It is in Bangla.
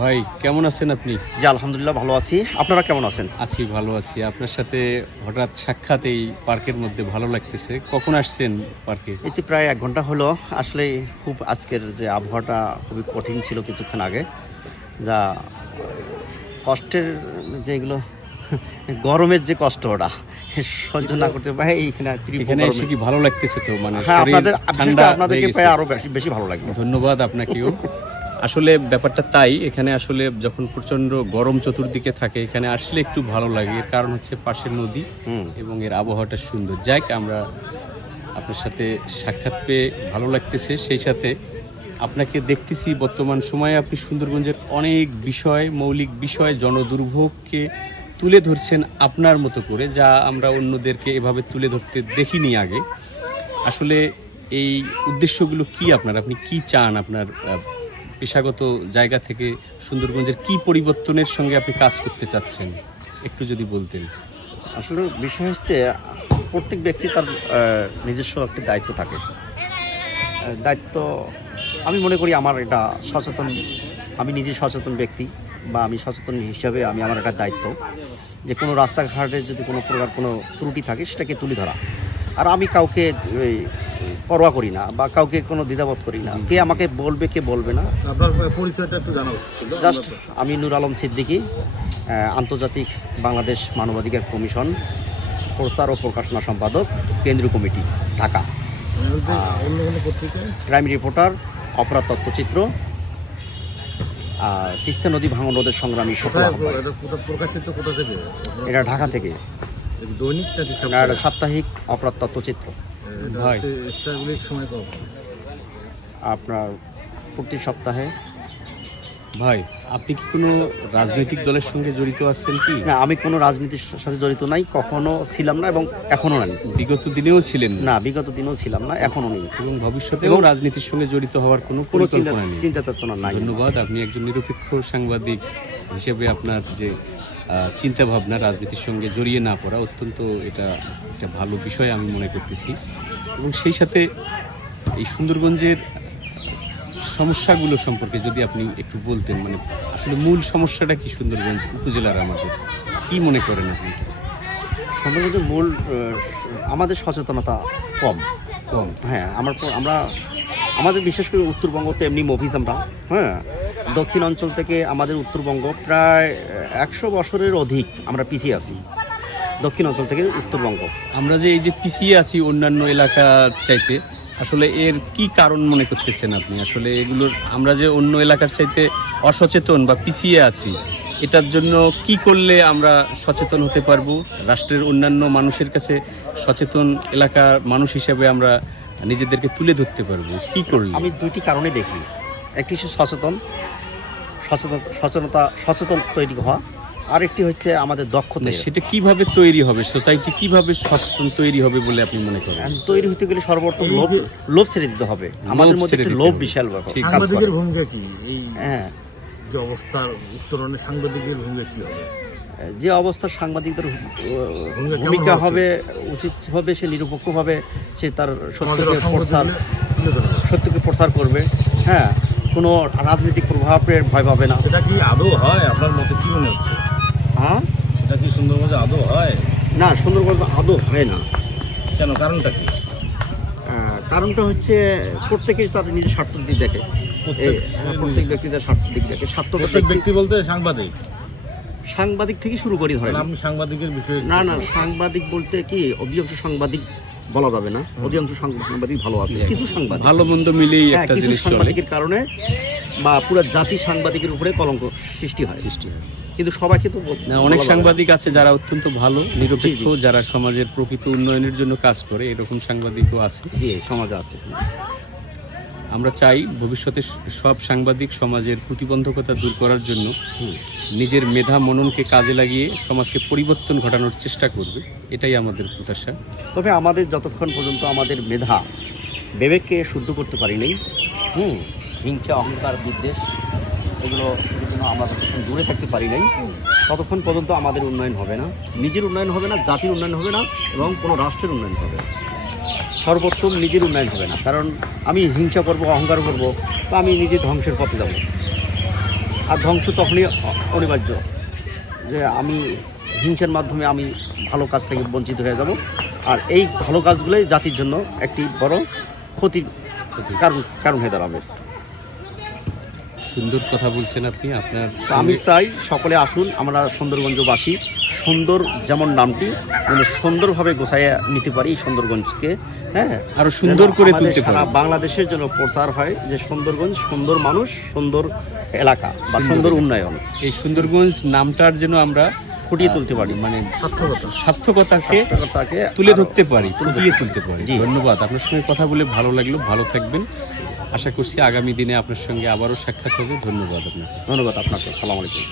ভাই কেমন আছেন আপনি? জি আলহামদুলিল্লাহ ভালো আছি। আপনারা কেমন আছেন? আছি, ভালো আছি। আপনার সাথে হঠাৎ সাক্ষাৎ এই পার্কের মধ্যে ভালো লাগতেছে। কখন আসছেন পার্কে? এই তো প্রায় 1 ঘন্টা হলো। আসলে খুব আজকের যে আবহাওয়াটা খুবই কঠিন ছিল কিছুক্ষণ আগে। যা কষ্টের যেগুলো গরমের যে কষ্ট ওটা সহ্য না করতে পারে এইখানে তীব্র এখানে এসে গরমে। কি ভালো লাগতেছে তো? মানে হ্যাঁ, শরীর বিশেষ ঠান্ডা করে আপনাদেরকে হয়ে পাই গেছে। আরো বেশি ভালো লাগলো। ধন্যবাদ আপনাকেও। আসলে ব্যাপারটা তাই, এখানে আসলে যখন প্রচন্ড গরম চতুর্দিকে থাকে এখানে আসলে একটু ভালো লাগে। এর কারণ হচ্ছে পাশে নদী এবং এর আবহাওয়াটা সুন্দর। যাক, আমরা আপনার সাথে সাক্ষাৎ পেয়ে ভালো লাগতেছে। সেই সাথে আপনাকে দেখতেছি বর্তমান সময়ে আপনি সুন্দরগঞ্জের অনেক বিষয়, মৌলিক বিষয়, জনদুর্ভোগকে তুলে ধরছেন আপনার মতো করে, যা আমরা অন্যদেরকে এভাবে তুলে ধরতে দেখিনি আগে। আসলে এই উদ্দেশ্যগুলো কি আপনার? আপনি কি চান? আপনার পেশাগত জায়গা থেকে সুন্দরগঞ্জের কি পরিবর্তনের সঙ্গে আপনি কাজ করতে চাচ্ছেন, একটু যদি বলতেন। আসলে বিষয় হচ্ছে প্রত্যেক ব্যক্তি তার নিজস্ব একটি দায়িত্ব থাকে। দায়িত্ব আমি মনে করি আমার এটা সচেতন, আমি নিজে সচেতন ব্যক্তি বা আমি সচেতন হিসাবে আমার একটা দায়িত্ব যে কোনো রাস্তাঘাটে যদি কোনো প্রকার কোনো ত্রুটি থাকে সেটাকে তুলে ধরা। আর আমি কাউকে পরোয়া করি না বা কাউকে কোনো দ্বিধাবোধ করি না। কে আমাকে বলবে কে বলবে না। আপনার পরিচয়টা একটু জানা ছিল। জাস্ট আমি নূর আলম সিদ্দিকী, আন্তর্জাতিক বাংলাদেশ মানবাধিকার কমিশন প্রচার ও প্রকাশনা সম্পাদক, কেন্দ্রীয় কমিটি, ঢাকা। অন্য কোনো পত্রিকায় ক্রাইম রিপোর্টার, অপরাধ তথ্যচিত্র, আর তিস্তা নদী ভাঙন রোধের সংগ্রামী সফল আহ্বায়ক। প্রকাশিত কোথা থেকে? এটা ঢাকা থেকে। দৈনিক এটা সাপ্তাহিক অপরাধ তথ্যচিত্র। ভাই। স্টারগুলির সময় কখন? আপনার প্রতি সপ্তাহে। ভাই, আপনি কি কোনো রাজনৈতিক দলের সঙ্গে জড়িত আছেন কি? না, আমি কোনো রাজনীতির সাথে জড়িত নাই, কখনো ছিলাম না এবং এখনো নাই। বিগত দিনেও ছিলেন না, বিগত দিনেও ছিলাম না, এখনো নেই এবং ভবিষ্যতেও রাজনীতির সঙ্গে জড়িত হওয়ার কোনো কোনো পরিকল্পনা নেই। চিন্তা চেতনা নাই। ধন্যবাদ। আপনি একজন নিরপেক্ষ সাংবাদিক হিসেবে আপনার যে চিন্তা ভাবনা রাজনীতির সঙ্গে জড়িয়ে না পড়া, অত্যন্ত এটা একটা ভালো বিষয় আমি মনে করতেছি। এবং সেই সাথে এই সুন্দরগঞ্জের সমস্যাগুলো সম্পর্কে যদি আপনি একটু বলতেন, মানে আসলে মূল সমস্যাটা কি সুন্দরগঞ্জ উপজেলার আমাদের, কি মনে করেন আপনি? সুন্দরগঞ্জের মূল আমাদের সচেতনতা কম। হ্যাঁ, আমরা আমাদের বিশেষ করে উত্তরবঙ্গ তো এমনি মফিজ আমরা। হ্যাঁ, দক্ষিণ অঞ্চল থেকে আমাদের উত্তরবঙ্গ প্রায় 100 বছরের অধিক আমরা পিছিয়ে আছি। দক্ষিণ অঞ্চল থেকে উত্তরবঙ্গ আমরা যে এই যে পিছিয়ে আছি অন্যান্য এলাকার চাইতে, আসলে এর কি কারণ মনে করতেছেন আপনি? আসলে এগুলোর আমরা যে অন্য এলাকার চাইতে অসচেতন বা পিছিয়ে আছি, এটার জন্য কি করলে আমরা সচেতন হতে পারবো? রাষ্ট্রের অন্যান্য মানুষের কাছে সচেতন এলাকার মানুষ হিসেবে আমরা নিজেদেরকে তুলে ধরতে পারবো কি করলে? আমি দুইটি কারণে দেখি। একটি হচ্ছে সচেতন তৈরি হওয়া, আর একটি হচ্ছে আমাদের দক্ষতা। সেটা কিভাবে তৈরি হবে? সোসাইটি কিভাবে সচেতন তৈরি হবে বলে আপনি মনে করেন? তৈরি হতে গেলে সর্বপ্রথম লোভ ছেড়ে দিতে হবে। আমাদের মধ্যে একটা লোভ বিশাল ব্যাপার। সাংবাদিকের ভূমিকা কি এই হ্যাঁ, যে অবস্থার উত্তরণে সাংবাদিকের ভূমিকা কি হবে? যে অবস্থার সাংবাদিকদের ভূমিকা হবে, উচিত হবে সে নিরপেক্ষভাবে সে তার সত্যকে প্রচার করবে। হ্যাঁ, কোনো রাজনৈতিক প্রভাবের ভয় পাবে না। সেটা কি আদৌ হয় আপনার মতে, কি মনে হচ্ছে? হ্যাঁ, সেটা কি সুন্দরবনে আদৌ হয়? না, সুন্দরগঞ্জ আদৌ হয় না। কেন? কারণটা কি? কারণটা হচ্ছে প্রত্যেকেই তার নিজের স্বার্থ দিক দেখে। প্রত্যেক ব্যক্তিদের স্বার্থ দিক দেখে। প্রত্যেক ব্যক্তি বলতে সাংবাদিক থেকে শুরু করি ধরেন। আপনি সাংবাদিকের বিষয়ে না, সাংবাদিক বলতে কি অধিকাংশ সাংবাদিক বলা যাবে না। অধিকাংশ সাংবাদিক ভালো আছে, কিছু সাংবাদিক ভালো মন্দ মিলেই একটা কিছু জিনিস চলে। সাংবাদিকের কারণে বা পুরো জাতি সাংবাদিকের উপরে কলঙ্ক সৃষ্টি হয়। কিন্তু সবাইকে তো না, অনেক সাংবাদিক আছে যারা অত্যন্ত ভালো, নিরপেক্ষ, যারা সমাজের প্রকৃত উন্নয়নের জন্য কাজ করে, এরকম সাংবাদিকও আছে। জি, সমাজে আছে। আমরা চাই ভবিষ্যতে সব সাংবাদিক সমাজের প্রতিবন্ধকতা দূর করার জন্য নিজের মেধা মননকে কাজে লাগিয়ে সমাজকে পরিবর্তন ঘটানোর চেষ্টা করবে, এটাই আমাদের প্রত্যাশা। তবে আমাদের যতক্ষণ পর্যন্ত আমাদের মেধা বিবেককে শুদ্ধ করতে পারি নাই, হিংসা, অহংকার, বিদ্বেষ এগুলো জন্য আমরা যতক্ষণ দূরে থাকতে পারি নাই, ততক্ষণ পর্যন্ত আমাদের উন্নয়ন হবে না। নিজের উন্নয়ন হবে না, জাতির উন্নয়ন হবে না, এবং কোনো রাষ্ট্রের উন্নয়ন হবে না। সর্বোত্তম নিজের উন্নয়ন হবে না। কারণ আমি হিংসা করব, অহংকার করব, তো আমি নিজে ধ্বংসের পথে যাব। আর ধ্বংস তখনই অনিবার্য, যে আমি হিংসার মাধ্যমে আমি ভালো কাজ থেকে বঞ্চিত হয়ে যাব, আর এই ভালো কাজগুলোই জাতির জন্য একটি বড় ক্ষতির কারণ হয়ে দাঁড়াবে। সুন্দর কথা বলছেন আপনি। আপনার তো আমি চাই সকলে আসুন, আমরা সুন্দরগঞ্জবাসী সুন্দর যেমন নামটি মানে সুন্দরভাবে গোছাইয়া নিতে পারি এই সুন্দরগঞ্জকে, হ্যাঁ, আরো সুন্দর করে আমাদের তুলতে সারা পারি। বাংলাদেশের জন্য প্রচার হয় যে সুন্দরগঞ্জ সুন্দর মানুষ, সুন্দর এলাকা বা সুন্দর উন্নয়ন এই সুন্দরগঞ্জ নামটার যেন আমরা ফুটিয়ে তুলতে পারি, মানে সার্থকতা। সার্থকতাকে তাকে তুলে ধরতে পারি, ফুটিয়ে তুলতে পারি। জি। ধন্যবাদ, আপনার সঙ্গে কথা বলে ভালো লাগলো। ভালো থাকবেন, আশা করছি আগামী দিনে আপনার সঙ্গে আবারও সাক্ষাৎ হবে। ধন্যবাদ আপনাকে। ধন্যবাদ আপনাকে। আসসালামু আলাইকুম।